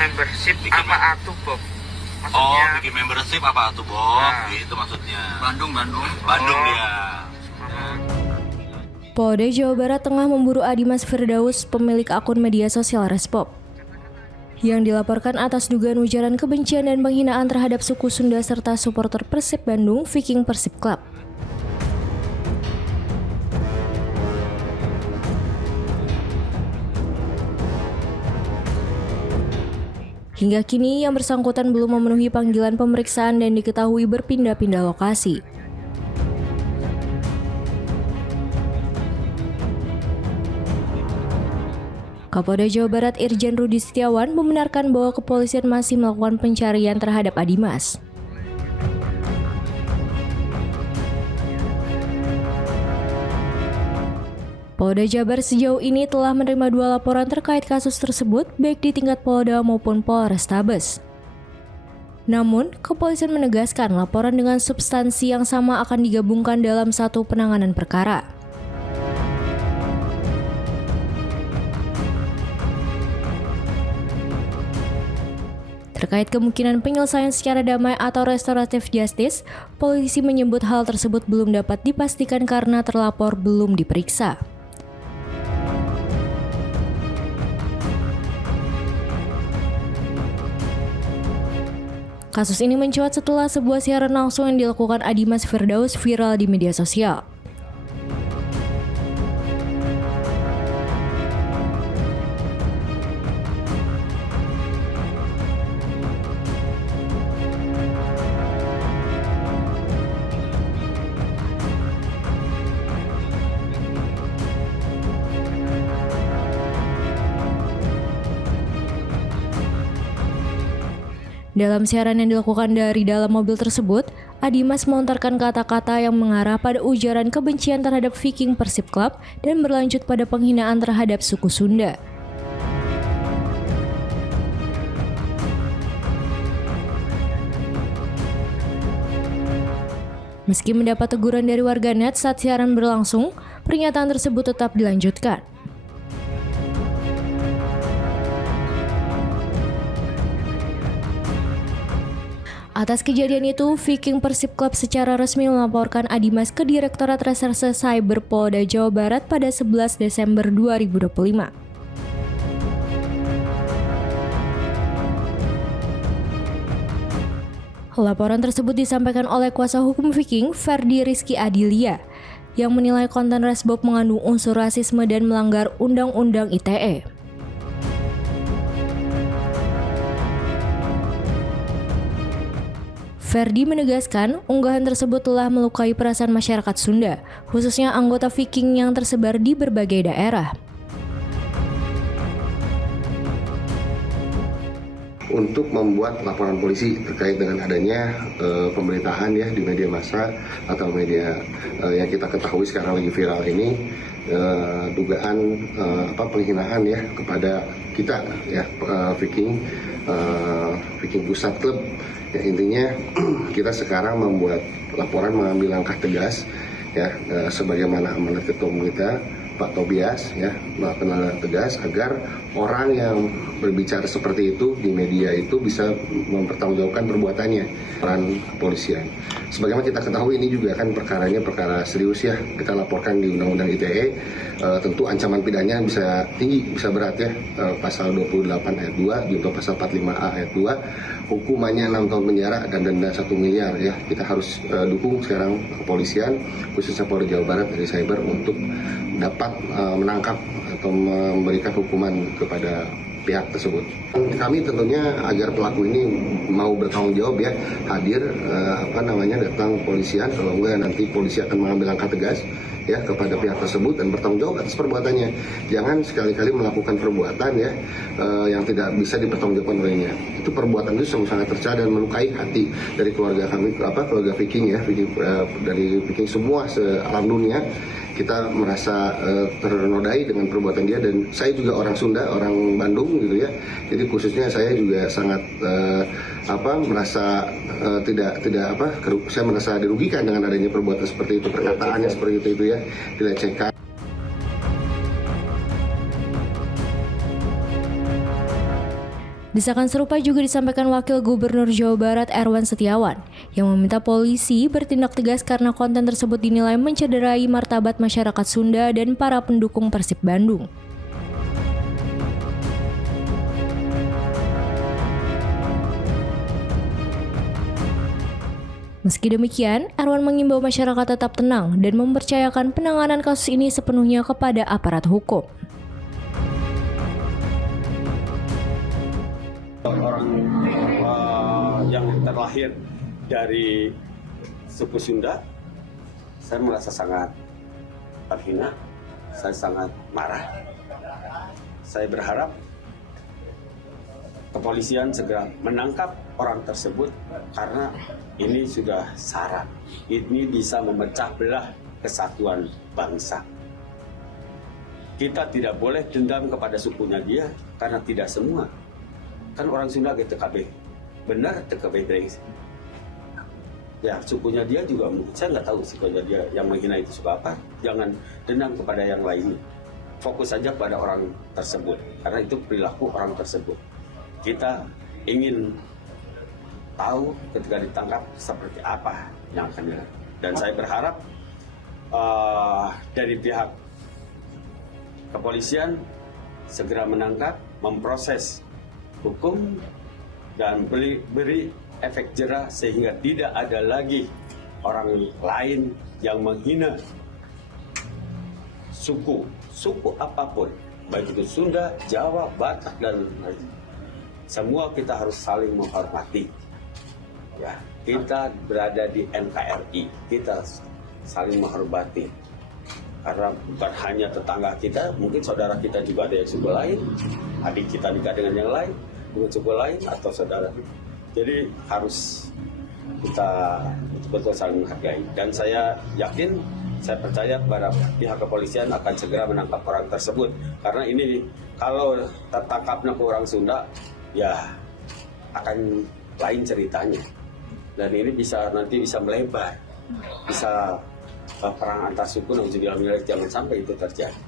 membership Bikin apa atuh Bob? Oh, Maksudnya bikin membership apa tuh, Bob? Nah. Gitu maksudnya. Bandung. Bandung Oh. dia. Polda Jawa Barat tengah memburu Adimas Firdaus, pemilik akun media sosial Respop, yang dilaporkan atas dugaan ujaran kebencian dan penghinaan terhadap suku Sunda serta supporter Persib Bandung Viking Persib Club. Hingga kini yang bersangkutan belum memenuhi panggilan pemeriksaan dan diketahui berpindah-pindah lokasi. Kapolda Jawa Barat Irjen Rudi Setiawan membenarkan bahwa kepolisian masih melakukan pencarian terhadap Adimas. Polda Jabar sejauh ini telah menerima 2 laporan terkait kasus tersebut, baik di tingkat Polda maupun Polrestabes. Namun, kepolisian menegaskan laporan dengan substansi yang sama akan digabungkan dalam satu penanganan perkara. Terkait kemungkinan penyelesaian secara damai atau restoratif justice, polisi menyebut hal tersebut belum dapat dipastikan karena terlapor belum diperiksa. Kasus ini mencuat setelah sebuah siaran langsung yang dilakukan Adimas Firdaus viral di media sosial. Dalam siaran yang dilakukan dari dalam mobil tersebut, Adimas melontarkan kata-kata yang mengarah pada ujaran kebencian terhadap Viking Persib Club dan berlanjut pada penghinaan terhadap suku Sunda. Meski mendapat teguran dari warganet saat siaran berlangsung, pernyataan tersebut tetap dilanjutkan. Atas kejadian itu, Viking Persib Club secara resmi melaporkan Adimas ke Direktorat Reserse Cyber Polda Jawa Barat pada 11 Desember 2025. Laporan tersebut disampaikan oleh kuasa hukum Viking, Ferdi Rizky Adilia, yang menilai konten Resbob mengandung unsur rasisme dan melanggar Undang-Undang ITE. Ferdi menegaskan unggahan tersebut telah melukai perasaan masyarakat Sunda, khususnya anggota Viking yang tersebar di berbagai daerah. Untuk membuat laporan polisi terkait dengan adanya pemberitaan ya di media massa atau media yang kita ketahui sekarang lagi viral ini, dugaan penghinaan ya kepada kita ya Viking Pusat Club. Ya, intinya kita sekarang membuat laporan, mengambil langkah tegas ya sebagaimana amanat ketua umum kita Pak Tobias ya, melakukan langkah tegas agar orang yang berbicara seperti itu di media itu bisa mempertanggungjawabkan perbuatannya peran kepolisian. Sebagaimana kita ketahui ini juga kan perkaranya perkara serius ya, kita laporkan di Undang-Undang ITE, tentu ancaman pidananya bisa tinggi, bisa berat ya, pasal 28 ayat 2 junto pasal 45A ayat 2, hukumannya 6 tahun penjara dan denda 1 miliar ya. Kita harus dukung sekarang kepolisian khususnya Polda Jawa Barat dari cyber untuk dapat menangkap atau memberikan hukuman kepada pihak tersebut. Kami tentunya agar pelaku ini mau bertanggung jawab ya, hadir datang kepolisian, kalau enggak nanti polisi akan mengambil langkah tegas ya kepada pihak tersebut dan bertanggung jawab atas perbuatannya. Jangan sekali-kali melakukan perbuatan ya yang tidak bisa dipertanggungjawabkan olehnya. Itu perbuatan itu sangat tercela dan melukai hati dari keluarga kami, keluarga Viking ya, dari Viking semua se-alam dunia. Kita merasa ternodai dengan perbuatan dia, dan saya juga orang Sunda, orang Bandung gitu ya. Jadi khususnya saya juga sangat merasa saya merasa dirugikan dengan adanya perbuatan seperti itu, perkataannya seperti itu ya, dilecehkan. Desakan serupa juga disampaikan Wakil Gubernur Jawa Barat Erwan Setiawan yang meminta polisi bertindak tegas karena konten tersebut dinilai mencederai martabat masyarakat Sunda dan para pendukung Persib Bandung. Meski demikian, Erwan mengimbau masyarakat tetap tenang dan mempercayakan penanganan kasus ini sepenuhnya kepada aparat hukum. Orang yang terlahir dari suku Sunda, saya merasa sangat terhina, saya sangat marah. Saya berharap kepolisian segera menangkap orang tersebut karena ini sudah syarat. Ini bisa memecah belah kesatuan bangsa. Kita tidak boleh dendam kepada sukunya dia karena tidak semua. Kan orang Sunda gitu TKB, benar TKB dari ya sukunya dia juga, saya nggak tahu sukunya dia yang menghina itu suku apa. Jangan dendam kepada yang lainnya, fokus saja pada orang tersebut karena itu perilaku orang tersebut. Kita ingin tahu ketika ditangkap seperti apa yang akan dilakukan, dan saya berharap dari pihak kepolisian segera menangkap, memproses hukum dan beri efek jera sehingga tidak ada lagi orang lain yang menghina suku apapun, baik itu Sunda, Jawa, Batak dan lain. Semua kita harus saling menghormati. Ya, kita berada di NKRI, kita saling menghormati. Karena bukan hanya tetangga kita, mungkin saudara kita juga ada yang suku lain, adik kita nikah dengan yang lain, dengan suku lain atau saudara. Jadi harus kita betul-betul saling menghargai. Dan saya yakin, saya percaya kepada pihak kepolisian akan segera menangkap orang tersebut. Karena ini kalau tertangkapnya ke orang Sunda, ya akan lain ceritanya. Dan ini nanti bisa melebar, bisa perang antar suku, dan jangan sampai itu terjadi.